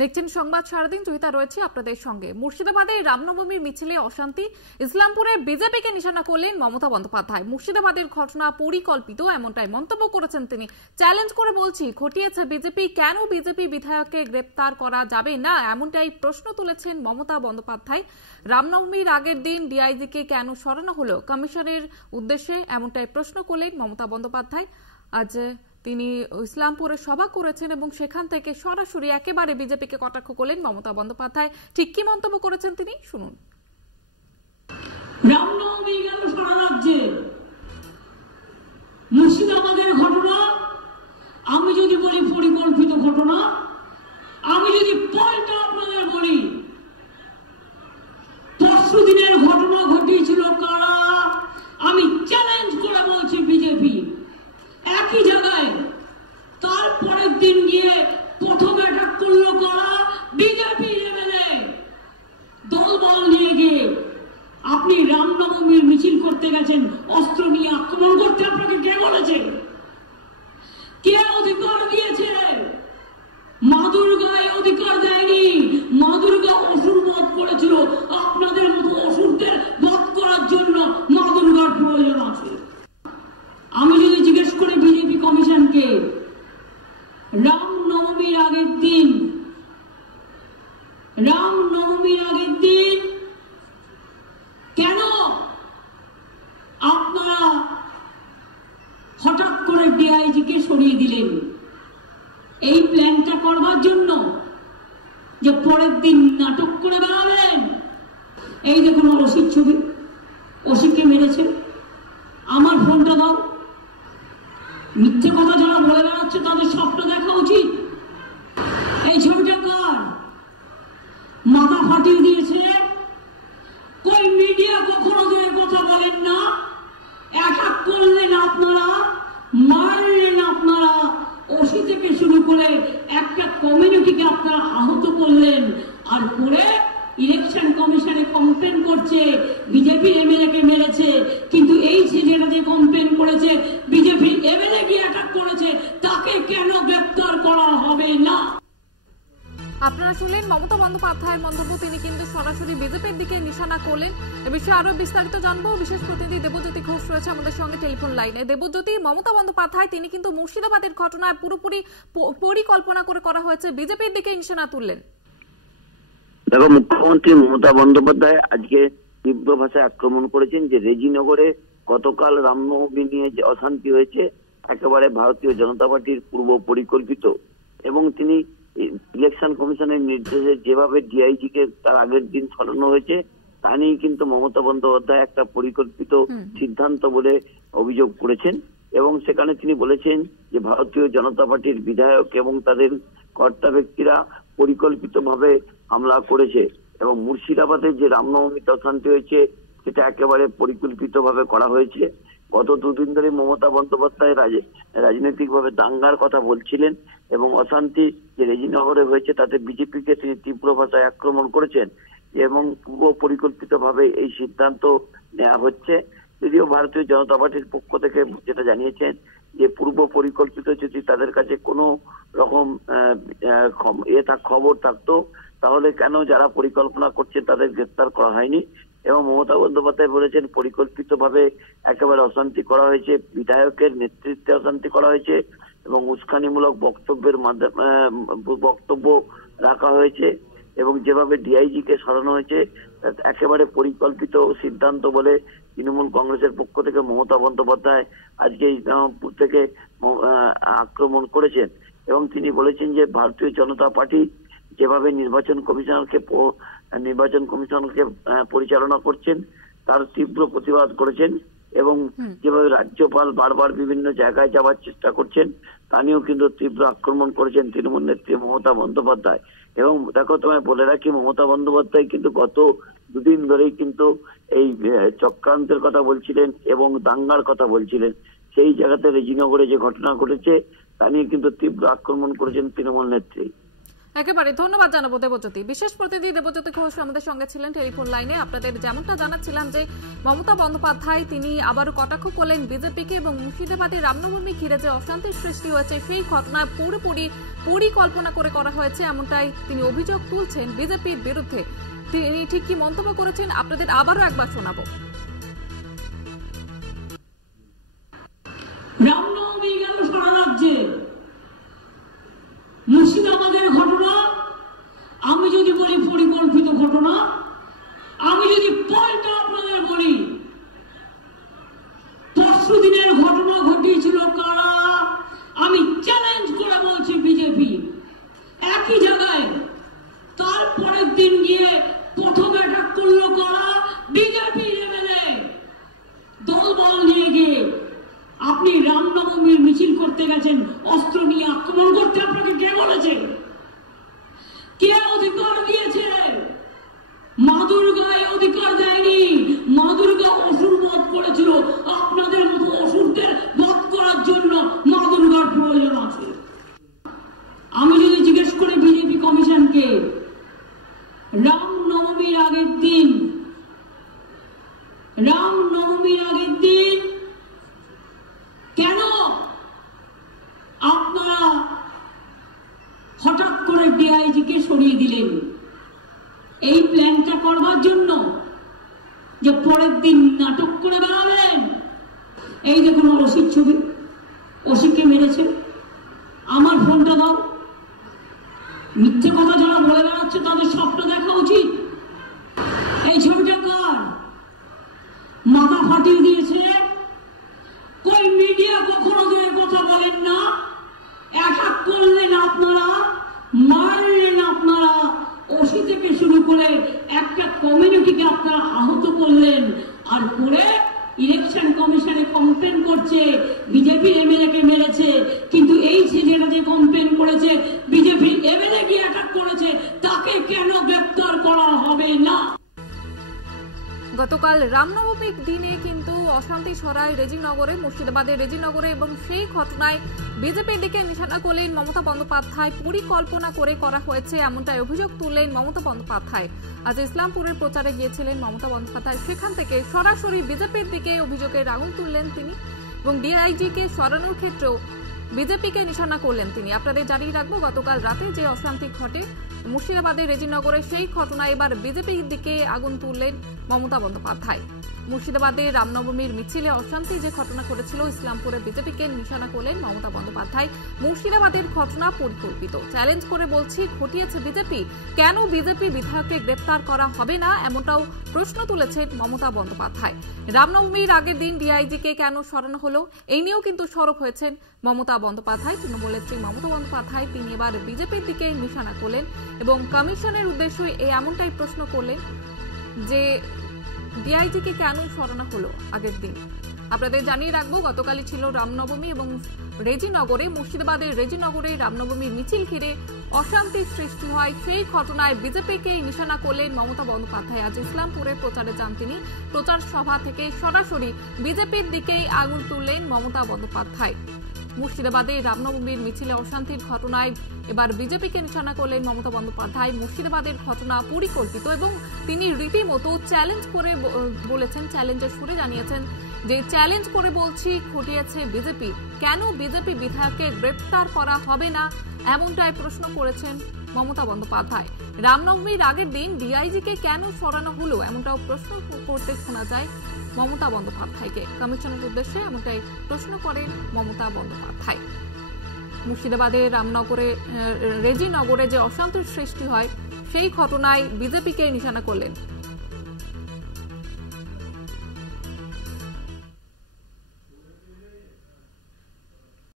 দেখছেন সংবাদ সারাদিন, জয়িতা রয়েছে আপনাদের সঙ্গে। মুর্শিদাবাদে রামনবমীর মিছিলে অশান্তি, ইসলামপুরে বিজেপিকে নিশানা করলেন মমতা বন্দ্যোপাধ্যায়। মুর্শিদাবাদের ঘটনা পরিকল্পিত এমনটাই মন্তব্য করেছেন তিনি। চ্যালেঞ্জ করে বলছি, ঘটিয়েছে বিজেপি, কেন বিজেপি বিধায়ককে গ্রেপ্তার করা যাবে না, এমনটাই প্রশ্ন তুলেছেন মমতা বন্দ্যোপাধ্যায়। রামনবমীর আগের দিন ডিআইজিকে কেন সরানো হলো কমিশনের উদ্দেশ্যে, এমনটাই প্রশ্ন করলেন মমতা বন্দ্যোপাধ্যায়। আজ তিনি ইসলামপুরে সভা করেছেন এবং সেখান থেকে সরাসরি একেবারে বিজেপিকে কটাক্ষ করলেন মমতা বন্দ্যোপাধ্যায়। ঠিক কি মন্তব্য করেছেন তিনি, শুনুন। রামনবমী গেল সারা রাজ্যে, মুর্শিদাবাদের ঘটনা আমি যদি বলি পরিকল্পিত ঘটনা, আমি যদি পলটা আপনাদের বলি, পরশু দিনের ঘটনা ঘটিয়েছিল কারা, আমি চ্যালেঞ্জ করে বলছি বিজেপি। একই জায়গায় তারপরের দিন গিয়ে প্রথম অ্যাটাক করলো কারা, বিজেপি এমএলএ দলবল নিয়ে গিয়ে। আপনি রামনবমীর মিছিল করতে গেছেন, অস্ত্র নিয়ে আক্রমণ করতে আপনাকে কে বলেছে? কে অধিকার দিয়েছে? মা দুর্গায় অধিকার দেয়নি। মা দুর্গা অসুর বধ করেছিল, আপনাদের মতো অসুরদের বধ করার জন্য মা দুর্গার প্রয়োজন আছে। আমি যদি জিজ্ঞেস করি বিজেপি কমিশনকে, রামনবমীর আগের দিন কেন আপনারা হঠাৎ করে ডিআইজি কে সরিয়ে দিলেন? এই প্ল্যানটা করবার জন্য যে পরের দিন নাটক করে বেড়াবেন। এই দেখুন অসির ছবি, অসিকে মেরেছে। আমার ফোনটা দাও। মিথ্যে কথা যারা বলে বেড়াচ্ছে তাদের সবটা দেখা উচিত। এই ছবিটা কার? মাথা ফাটিয়ে দিয়েছে। কই মিডিয়া কখনো এর কথা বলেন না। অ্যাটাক করলেন আপনারা, মারলেন আপনারা, ওসি থেকে শুরু করে একটা কমিউনিটিকে আপনারা আহত করলেন। আর পরে ইলেকশন কমিশনে কমপ্লেন করছে বিজেপি এমএলএ কে মেরেছে। কিন্তু এই ছেলেটা যে কমপ্লেন করেছে বিজেপি এমএলএ গিয়ে অ্যাটাক করেছে, তাকে কেন গ্রেপ্তার করা হবে না? আপনারা শুনলেন মমতা বন্দ্যোপাধ্যায়ের মন্তব্য। তিনি কিন্তু সরাসরি বিজেপির দিকে নিশানা করলেন। এ বিষয়ে আরো বিস্তারিত জানবো। বিশেষ প্রতিনিধি দেবজ্যোতি ঘোষ রয়েছে আমাদের সঙ্গে টেলিফোন লাইনে। দেবজ্যোতি, মমতা বন্দ্যোপাধ্যায় তিনি কিন্তু মুর্শিদাবাদের ঘটনায় পুরোপুরি পরিকল্পনা করে করা হয়েছে, বিজেপির দিকে নিশানা তুললেন। দেখো, মুখ্যমন্ত্রী মমতা বন্দ্যোপাধ্যায় আজকে তীব্র ভাষায় আক্রমণ করেছেন যে রেজিনগরে গতকাল রামনবমী নিয়ে যে অশান্তি হয়েছে একেবারে ভারতীয় জনতা পার্টির পূর্ব পরিকল্পিত। এবং তিনি ইলেকশন কমিশনের নির্দেশে যেভাবে ডিআইজি কে তার আগের দিন সরানো হয়েছে তা নিয়ে কিন্তু মমতা বন্দ্যোপাধ্যায় একটা পরিকল্পিত সিদ্ধান্ত বলে অভিযোগ করেছেন। এবং সেখানে তিনি বলেছেন যে ভারতীয় জনতা পার্টির বিধায়ক এবং তাদের কর্তা ব্যক্তিরা পরিকল্পিতভাবে হামলা করেছে এবং মুর্শিদাবাদের যে রামনবমীতে অশান্তি হয়েছে সেটা একেবারে পরিকল্পিতভাবে করা হয়েছে। গত দুদিন ধরে মমতা বন্দ্যোপাধ্যায় রাজনৈতিকভাবে দাঙ্গার কথা বলছিলেন এবং অশান্তি যে রেজিনগরে হয়েছে তাতে বিজেপিকে তিনি তীব্র ভাষায় আক্রমণ করেছেন এবং পূর্ব পরিকল্পিতভাবে এই সিদ্ধান্ত নেওয়া হচ্ছে। যদিও ভারতীয় জনতা পার্টির পক্ষ থেকে যেটা জানিয়েছেন যে পূর্ব পরিকল্পিত যদি তাদের কাছে কোনো রকম খবর থাকতো তাহলে কেন যারা পরিকল্পনা করছে তাদের গ্রেফতার করা হয়নি। এবং মমতা বন্দ্যোপাধ্যায় বলেছেন পরিকল্পিতভাবে একেবারে অশান্তি করা হয়েছে, বিধায়কের নেতৃত্বে অশান্তি করা হয়েছে এবং উস্কানিমূলক বক্তব্য রাখা হয়েছে এবং যেভাবে ডিআইজি কে সরানো হয়েছে একেবারে পরিকল্পিত সিদ্ধান্ত বলে তৃণমূল কংগ্রেসের পক্ষ থেকে মমতা বন্দ্যোপাধ্যায় আজকে ইসলামপুর থেকে আক্রমণ করেছেন। এবং তিনি বলেছেন যে ভারতীয় জনতা পার্টি যেভাবে নির্বাচন কমিশনকে পরিচালনা করছেন তার তীব্র প্রতিবাদ করেছেন এবং যেভাবে রাজ্যপাল বারবার বিভিন্ন জায়গায় যাওয়ার চেষ্টা করছেন তা নিয়েও কিন্তু তীব্র আক্রমণ করেছেন তৃণমূল নেত্রী মমতা বন্দ্যোপাধ্যায়। এবং দেখো, তোমায় বলে রাখি, মমতা বন্দ্যোপাধ্যায় কিন্তু গত দুদিন ধরেই কিন্তু এই চক্রান্তের কথা বলছিলেন এবং দাঙ্গার কথা বলছিলেন। সেই জায়গাতে রেজিনগরে যে ঘটনা ঘটেছে তা নিয়ে কিন্তু তীব্র আক্রমণ করেছেন তৃণমূল নেত্রী। একেবারে ধন্যবাদ জানাবো দেবজ্যোতি। বিশেষ প্রতিনিধি দেবজ্যোতি ঘোষ আমাদের সঙ্গে ছিলেন টেলিফোন লাইনে। আপনাদের যেমনটা জানাচ্ছিলাম যে মমতা বন্দ্যোপাধ্যায় তিনি আবারও কটাক্ষ করলেন বিজেপিকে এবং মুর্শিদাবাদের রামনবমী ঘিরে যে অশান্তির সৃষ্টি হয়েছে সেই ঘটনা পুরোপুরি পরিকল্পনা করে করা হয়েছে, এমনটাই তিনি অভিযোগ তুলছেন বিজেপির বিরুদ্ধে। তিনি ঠিক কি মন্তব্য করেছেন আপনাদের আবারও একবার শোনাবো। রামনবমী গেল সারা রাজ্যে, মুর্শিদাবাদের ঘটনা আমি যদি বলি পরিকল্পিত ঘটনা, আমি যদি পলটা আপনাদের বলি পরশু দিনের ঘটনা ঘটিয়েছিল কারা, আমি চ্যালেঞ্জ করে বলছি বিজেপি। একই জায়গায় তারপরের দিন গিয়ে প্রথম অ্যাটাক করলো কারা, বিজেপি এমএলএ দলবল নিয়ে গিয়ে। আপনি রামনবমীর মিছিল করতে গেছেন, অস্ত্র নিয়ে আক্রমণ করতে আপনাকে কে বলেছে? কে অধিকার দিয়েছে? মা দুর্গায় অধিকার দেয়নি। মা দুর্গা অসুর বধ করেছিল, আপনাদের মতো অসুরদের বধ করার জন্য মা দুর্গার প্রয়োজন আছে। আমি যদি জিজ্ঞেস করি বিজেপি কমিশনকে, রামনবমীর আগের দিন কেন আপনারা হঠাৎ করে ডিআইজি কে সরিয়ে দিলেন? এই প্ল্যানটা করবার জন্য যে পরের দিন নাটক করে বেড়াবেন। এই দেখুন ওসির ছবি, ওসিকে মেরেছে। আমার ফোনটা দাও। মিথ্যে কথা যারা বলে বেড়াচ্ছে তাদের সবটা দেখা উচিত। এই ছবিটা কার? মাথা ফাটিয়ে দিয়েছে। কই মিডিয়া কখনো দিয়ে কথা বলেন না। অ্যাটাক করলেন আপনারা, মারলেন আপনারা, ওসি থেকে শুরু করে একটা কমিউনিটিকে আপনারা আহত করলেন। আর পরে ইলেকশন কমিশনে কমপ্লেন করছে বিজেপি এমএলএ কে মেরেছে। কিন্তু এই ছেলেটা যে কমপ্লেন করেছে বিজেপি এমএলএ গিয়ে অ্যাটাক করেছে, তাকে কেন গ্রেফতার করা হবে না? গতকাল রামনবমীর দিনে কিন্তু অশান্তি ছড়ায় রেজিনগরে, মুর্শিদাবাদের রেজিনগরে, এবং সেই ঘটনায় বিজেপির দিকে নিশানা করলেন মমতা বন্দ্যোপাধ্যায়। পরিকল্পনা করে করা হয়েছে এমনটাই অভিযোগ তুললেন মমতা বন্দ্যোপাধ্যায়। আজ ইসলামপুরের প্রচারে গিয়েছিলেন মমতা বন্দ্যোপাধ্যায়, সেখান থেকে সরাসরি বিজেপির দিকে অভিযোগের আগুন তুললেন তিনি এবং ডিআইজি কে সরানোর ক্ষেত্রেও বিজেপিকে নিশানা করলেন তিনি। আপনাদের জানিয়ে রাখবো গতকাল রাতে যে অশান্তি ঘটে মুর্শিদাবাদের রেজিনগরে, সেই ঘটনায় এবার বিজেপির দিকে আগুন তুললেন মমতা বন্দ্যোপাধ্যায়। মুর্শিদাবাদের রামনবমীর মিছিলে অশান্তি যে ঘটনা ঘটেছিল, ইসলামপুরে বিজেপিকে নিশানা করলেন মমতা বন্দ্যোপাধ্যায়। মুর্শিদাবাদের ঘটনা পরিকল্পিত, চ্যালেঞ্জ করে বলছি ঘটিয়েছে বিজেপি। কেন বিজেপি বিধায়ককে গ্রেফতার করা হবে না, এমনটাও প্রশ্ন তুলেছেন মমতা বন্দ্যোপাধ্যায়। রামনবমীর আগের দিন ডিআইজিকে কেন সরানো হলো, এই নিয়েও কিন্তু সরব হয়েছেন মমতা বন্দ্যোপাধ্যায়। তৃণমূল নেত্রী মমতা বন্দ্যোপাধ্যায় তিনি এবার বিজেপির দিকে নিশানা করলেন এবং কমিশনের উদ্দেশ্যে এমনটাই প্রশ্ন করলেন যে ডিআইজিকে কেন সরানো হলো আগের দিন। আপনাদের জানিয়ে রাখবো গতকালই ছিল রামনবমী এবং রেজিনগরে, মুর্শিদাবাদের রেজিনগরে রামনবমীর মিছিল ঘিরে অশান্তির সৃষ্টি হয়। সেই ঘটনায় বিজেপিকে নিশানা করলেন মমতা বন্দ্যোপাধ্যায়। আজ ইসলামপুরে প্রচারে যান তিনি। প্রচার সভা থেকে সরাসরি বিজেপির দিকেই আগুন তুললেন মমতা বন্দ্যোপাধ্যায়। মুর্শিদাবাদে রামনবমীর মিছিলে অশান্তির ঘটনায় এবার বিজেপিকে নিশানা করলেন মমতা বন্দ্যোপাধ্যায়। মুর্শিদাবাদের ঘটনা পরিকল্পিত এবং তিনি রীতিমতো চ্যালেঞ্জ করে বলেছেন, চ্যালেঞ্জের সুরে জানিয়েছেন যে চ্যালেঞ্জ করে বলছি ঘটিয়েছে বিজেপি। কেন বিজেপি বিধায়ককে গ্রেফতার করা হবে না, এমনটাই প্রশ্ন করেছেন মমতা বন্দ্যোপাধ্যায়। রামনবমীর আগের দিন ডিআইজিকে কেন সরানো হলো, এমনটাও প্রশ্ন করতে শোনা যায় মমতা বন্দ্যোপাধ্যায়কে। কমিশনের উদ্দেশ্যে এমনটাই প্রশ্ন করেন মমতা বন্দ্যোপাধ্যায়। মুর্শিদাবাদের রেজিনগরে যে অশান্তির সৃষ্টি হয়, সেই ঘটনায় বিজেপিকে নিশানা করলেন